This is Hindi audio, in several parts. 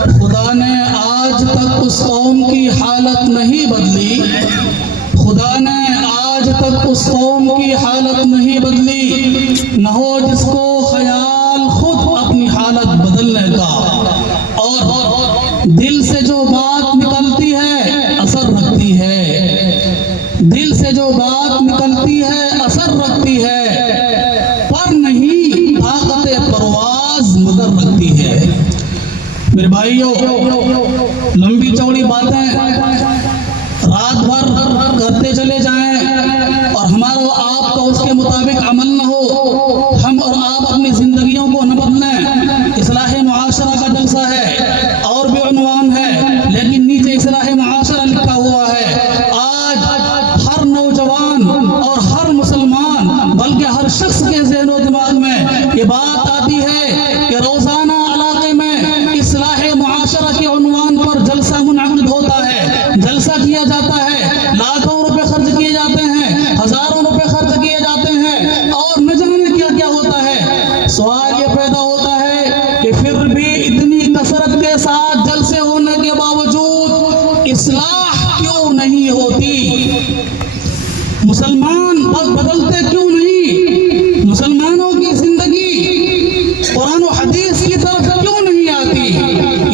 खुदा ने आज तक उस कौम की हालत नहीं बदली, खुदा ने आज तक उस कौम की हालत नहीं बदली, न हो जिसको ख्याल खुद अपनी हालत बदलने का। और दिल से जो बात निकलती है असर रखती है, दिल से जो बात निकलती है असर रखती है, पर नहीं ताकत परवाज मगर रखती है। मेरे भाइयों, लंबी चौड़ी बातें रात भर करते चले जाएं और हमारा आपका उसके मुताबिक अमल न हो, हम और आप अपनी जिंदगियों को न बदलें। इस्लाह मुआशरा का जलसा है और भी उन्वान है, लेकिन नीचे इस्लाह मुआशरा लिखा हुआ है। आज हर नौजवान और हर मुसलमान बल्कि हर शख्स के ज़हन और दिमाग में ये बात आती है कि रोजाना इलाके में इस्लाह मुआशरा के उन्वान पर जलसा मुनअक़िद होता है, जलसा किया जाता है, लाखों रुपए खर्च किए जाते हैं, हजारों रुपए खर्च किए जाते हैं और न जाने क्या क्या होता है। सवाल ये पैदा होता है कि फिर भी इतनी कसरत के साथ जलसे होने के बावजूद इस्लाह क्यों नहीं होती? मुसलमान बदलते क्यों नहीं? मुसलमानों की जिंदगी कुरान और हदीस की तरफ क्यों नहीं आती?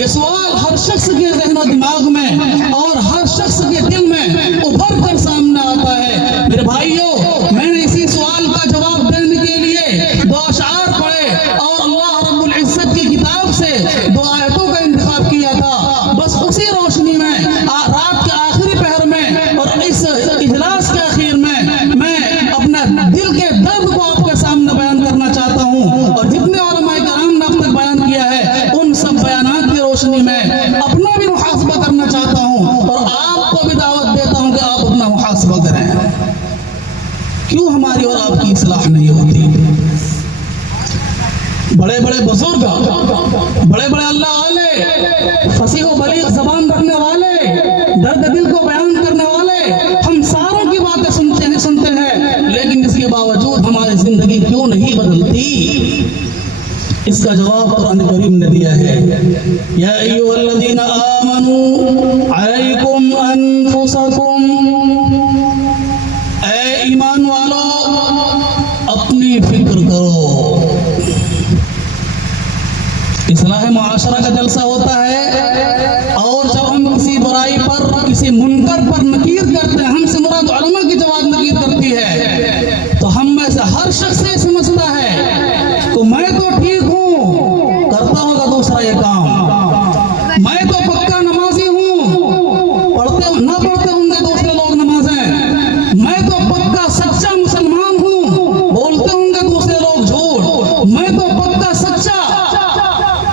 ये सवाल हर शख्स के ज़हन और दिमाग में और हर शख्स के दिल में उभर कर सामने आता है। मेरे भाइयों, मैंने इसी सवाल का जवाब देने के लिए दो अशआर पढ़े और अल्लाह रब्बुल इज्जत की किताब से दो आयतों का इंतखाब किया था। बस उसी रोशनी में रात के आखिरी पहर में और इस इजलास के आखिर में मैं अपने दिल के दर्द को आपके सामने बयान करना चाहता हूँ और जितने उलमाए किराम ने अब तक बयान किया है उन सब बयानात की रोशनी में अपना भी मुहासबा करना चाहता हूँ और आपको भी दावत देता हूँ कि आप अपना मुहासबा करें। क्यों हमारी और आपकी इस्लाह नहीं होती? बड़े बड़े बुजुर्ग, बड़े बड़े अल्लाह वाले, फसीह व बलीग ज़बान रखने वाले, दर्द दिल को बयान करने वाले, हम सारों की बातें सुनते हैं, लेकिन इसके बावजूद हमारी जिंदगी क्यों नहीं बदलती? इसका जवाब कुरान करीम ने दिया है। या अय्युहल्लज़ीना आमनू अलैकुम अनफुसकुम, ऐ ईमान वालों अपनी फिक्र करो। इस्लाह मुआशरा का जलसा होता है और जब हम किसी बुराई पर, किसी मुनकर पर नकीर करते हैं, हमसे मुराद उलमा की जवाब नकीर करती है, तो हम में से हर शख्स ये समझता है तो मैं तो ठीक हूँ, करता होगा दूसरा ये काम, मैं तो पक्का नमाजी हूँ, पढ़ते ना पढ़ते होंगे दूसरे लोग नमाजें, मैं तो पक्का सच्चा मुसलमान हूँ, बोलते होंगे दूसरे लोग झूठ, मैं तो पक्का सच्चा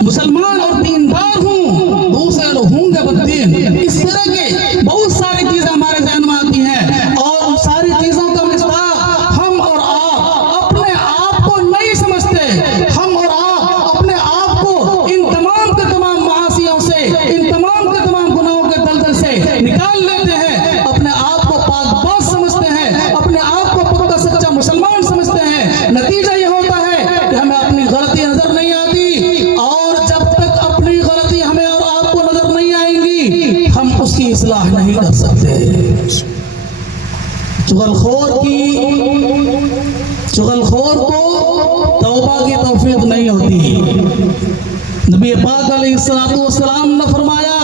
मुसलमान और दीनदार हूँ, दूसरे लोग होंगे बददीन। इस तरह के बहुत सारी चीजें हमारे ज़हन में आती हैं और उन सारी चीजों का मिस्ताक हम और आप अपने आप को नहीं समझते। हम और आप अपने आप को इन तमाम के तमाम मासियों से, इन तमाम के तमाम गुनाहों के दलदल से निकाल लेते हैं, अपने आप को पाकबाज समझते हैं, अपने आप को पक्का सच्चा मुसलमान समझते हैं। नतीजा ये होता है कि हमें अपनी गलती नजर नहीं आती और जब तक अपनी गलती हमें और आपको नजर नहीं आएंगी हम उसकी इस्लाह नहीं कर सकते। चुगलखोर को तौबा की तौफीक नहीं होती। नबी पाक अलैहिस्सलातु वस्सलाम ने फरमाया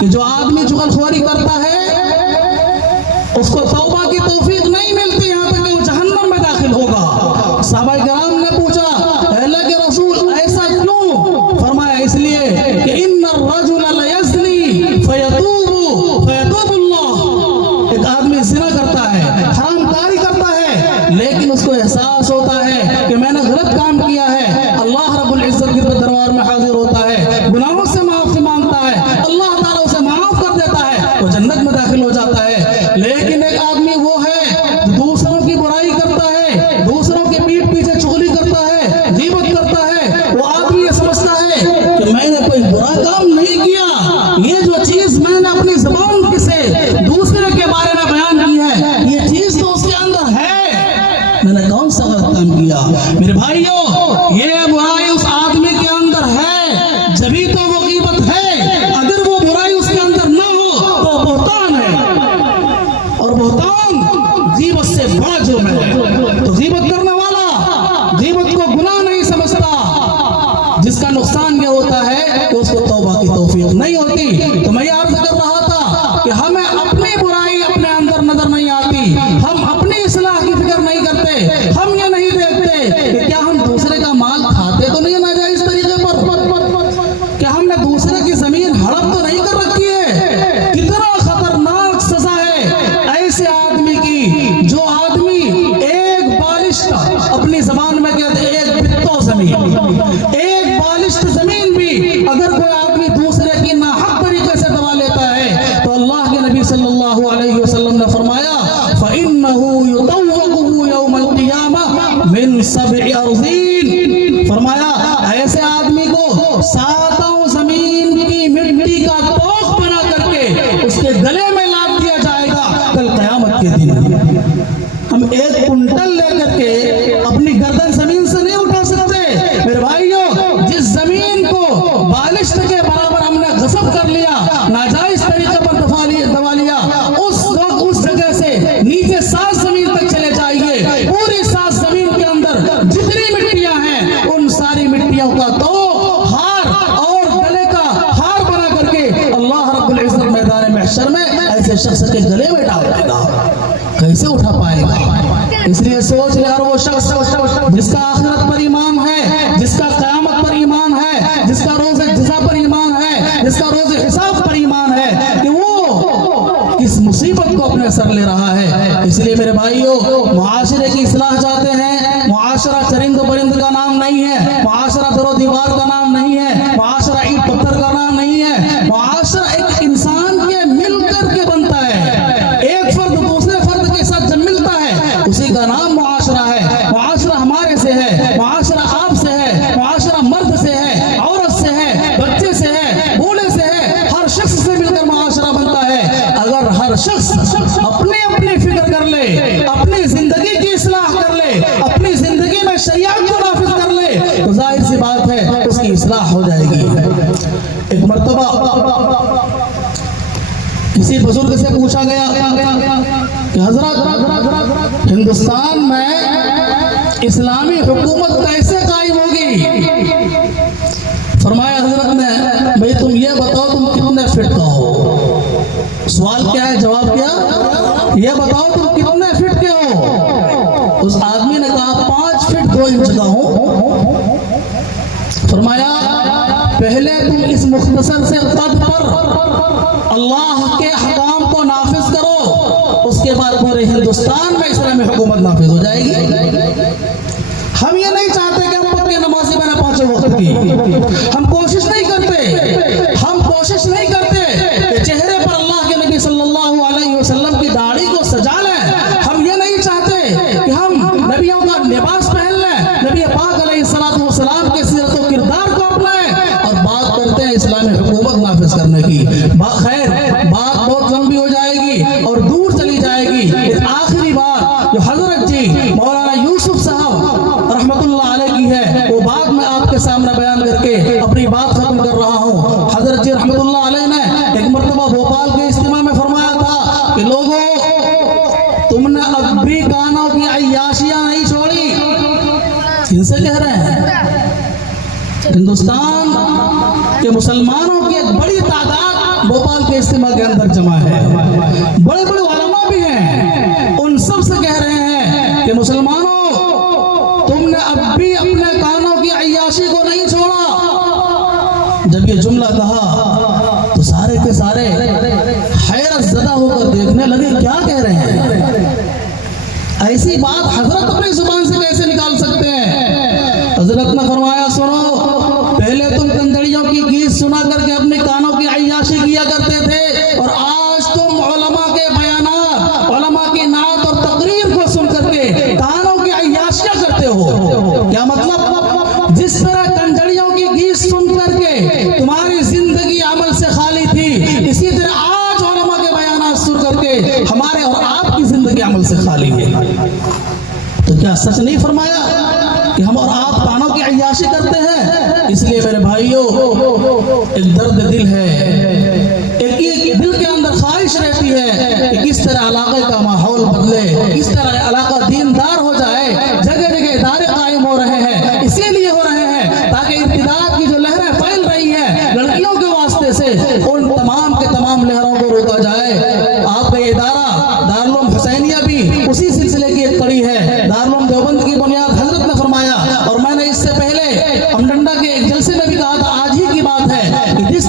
कि जो आदमी चुगलखोरी करता है उसको तौबा की तौफीक नहीं मिलती, यहाँ तक कि वो जहन्नम में दाखिल होगा। सहाबा किराम ने पूछा, अल्लाह के रसूल ऐसा क्यों? फरमाया इसलिए कि इन्नर रजुल लयज़नी फयतूबुल्लाह, एक आदमी ज़िना करता है, हरामकारी करता है, लेकिन उसको एहसास होता है कि मैंने गलत काम किया है, अल्लाह रब्बुल इज्जत के दरबार में हाजिर होता है, गुनाहों से माफी मांगता है, अल्लाह ताला उसे माफ कर देता है, वो जन्नत में दाखिल हो जाता है। लेकिन एक आदमी वो है जो दूसरों की बुराई करता है, दूसरों के पीठ पीछे चुगली करता है, गीबत करता है, वो आदमी ये समझता है कि मैंने कोई बुरा काम नहीं किया, ये जो चीज मैंने अपनी ज़बान से दूसरे के बारे में बयान की है ये चीज तो उसके अंदर है, मैंने कौन सा गलत काम किया? मेरे भाइयों, ये बुराई उस आदमी के अंदर है, जभी तो वो गीबत है। दूसरे की जमीन हड़प तो नहीं कर रखी है? कितना खतरनाक सजा है ऐसे आदमी की जो आदमी एक बालिश अपनी जबान में कहते एक बित्तो जमीन, एक बालिश जमीन भी अगर कोई आदमी दूसरे की नाहक तरीके से दबा लेता है तो अल्लाह के नबी सल्लल्लाहु अलैहि वसल्लम ने फरमाया फ़इन्नहु युतव्वक़ुहु यौमल क़ियामह मिन सब'i अर्ज़ीन। फरमाया ऐसे आदमी को सातों जमीन की मिट्टी का तोख बना करके उसके गले में लाद दिया जाएगा कल क़यामत के दिन। हम एक कुंटल लेकर के अपनी गर्दन जमीन से नहीं उठा सकते मेरे भाइयों। जिस जमीन को बालिश के बराबर हमने गसब कर लिया, नाजायज तरीके पर दबा लिया, उस जगह से नीचे 7 जमीन तक चले जाइए, पूरी 7 जमीन के अंदर जितनी मिट्टियां हैं उन सारी मिट्टियों का तो हार और गले का हार बना करके अल्लाह रब्बुल इज्जत मैदान महशर में ऐसे शख्स के गले में डाल देगा। कैसे उठा पाएगा? इसलिए सोच ले हर वो शख्स जिसका आखिरत पर ईमान है, जिसका क़यामत पर ईमान है, जिसका रोज़ जज़ा पर ईमान है, जिसका रोज़ हिसाब पर ईमान है कि वो इस मुसीबत को अपने सर ले रहा है। इसलिए मेरे भाइयों, मुआशरे की इस्लाह चाहते हैं। मुआशरा चरिंद परिंद का नाम नहीं है, मुआशरा दरो दीवार का नाम नहीं है, मुआशरा ईंट पत्थर का नाम नहीं है। मुआशरा एक इंसान के मिलकर के बनता है। एक फर्द दूसरे फर्द के साथ जब मिलता है उसी का नाम मुआशरा है। मुआशरा हमारे से है, मुआशरा आप से है, मुआशरा मर्द से है, औरत से है, बच्चे से है, बूढ़े से है, हर शख्स से मिलकर मुआशरा बनता है। अगर हर शख्स अपने अपनी फिक्र कर ले, अपनी जिंदगी की इस्लाह कर ले, अपनी जिंदगी में शरीयत को नाफिज कर ले तो जाहिर सी बात है उसकी इस्लाह हो जाएगी। एक मर्तबा किसी बुजुर्ग से पूछा गया कि हजरत हिंदुस्तान में इस्लामी हुकूमत कैसे कायम होगी? फरमाया हजरत ने, भाई तुम ये बताओ तुम कितने फिट का हो। सवाल क्या है, जवाब क्या? ये बताओ तुम कितने फिट के हो। उस आदमी ने कहा 5 फीट 2 इंच का हूं। फरमाया पहले तुम इस मुख्तसर से कद पर अल्लाह के हकाम को नाफिज करो, उसके बाद पूरे हिंदुस्तान में इस्लामी हुकूमत नाफिज हो जाएगी। हम ये नहीं चाहते कि हम पक्के नमाजी बने 5 वक्त की। हम कोशिश नहीं करते कि चेहरे पर अल्लाह के नबी सल्लल्लाहु अलैहि वसल्लम की दाढ़ी को सजा लें। हम ये नहीं चाहते कि हम नबियों का लिबास पहन लें, नबी पाक अलैहिस्सलातु वस्सलाम के सीरत व किरदार को अपनाएं और बात करते हैं इस्लामी हुकूमत नाफिज करने की। खैर बात बहुत लंबी हो जाएगी और दूर चली जाएगी। आखिरी बात जो हजरत जी मौलाना यूसुफ साहब रहमतुल्लाह अलैह की है वो बात मैं आपके सामने बयान करके अपनी बात खत्म कर रहा हूँ। हजरत जी रहमतुल्लाह अलैह ने एक मरतबा भोपाल के इज्तिमा में फरमाया था कि लोगों तुमने अब भी कानों की अय्याशियां नहीं छोड़ी। किनसे कह रहे हैं? हिंदुस्तान के मुसलमानों की एक बड़ी तादाद भोपाल के इज्तिमा के अंदर जमा है। बड़े बड़े उलमा भी हैं, उन सब से कह रहे हैं कि मुसलमानों तुमने अब भी अपने कानों की अय्याशी को नहीं छोड़ा। जब ये जुमला कहा तो सारे के सारे हैरत ज़दा होकर देखने लगे क्या कह रहे हैं। ऐसी बात हजरत अपनी जुबान से कैसे निकाल सकते हैं? हजरत ने फरमाया सुनो, पहले तुम कंजड़ियों की गीत सुना करके अपने कानों की अय्याशी किया करते थे और आज तुम उलमा के बयानात, उलमा की नात और तकरीर को सुन करके कानों की अय्याशियां करते हो। क्या मतलब? जिस तरह कंजड़ियों की गीत सुन करके तुम्हारी जिंदगी अमल से खाली थी, इसी तरह आज उलमा के बयानात सुन करके हमारे और आपकी जिंदगी अमल से खाली है। तो क्या सच नहीं फरमाया कि हम और आप कानों की अय्याशी करते हैं? इसलिए मेरे भाइयों एक दर्द दिल है, एक दिल के अंदर ख्वाहिश रहती है कि किस तरह इलाके का माहौल बदले, किस तरह इलाका दीनदार हो जाए। जगह जगह इदारे कायम हो रहे हैं, इसीलिए हो रहे हैं ताकि इर्तिदाद की जो लहरें फैल रही हैं लड़कियों के वास्ते से, उन तमाम के तमाम लहरों को रोका जाए। आपका इदारा दारुल हुसैनिया भी उसी सिलसिले की एक कड़ी है। दारुल देवबंद की बुनियाद हजरत ने फरमाया और मैंने इससे पहले हमडंडा के एक जलसे में भी कहा था, आज ही की बात है कि जिस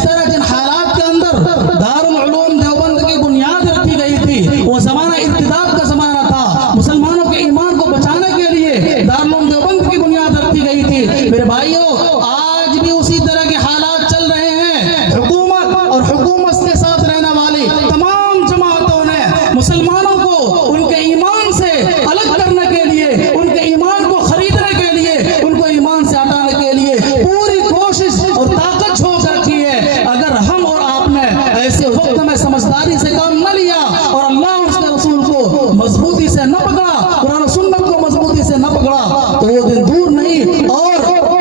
समझदारी से काम न लिया और अल्लाह उसके रसूल को मजबूती से न पकड़ा, कुरान सुन्नत को मजबूती से न पकड़ा, तो वो दिन दूर नहीं। और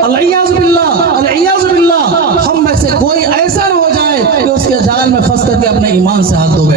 अल-इयाज़ बिल्लाह हम में से कोई ऐसा न हो जाए कि उसके जाल में फंस करके अपने ईमान से हाथ धो बैठे।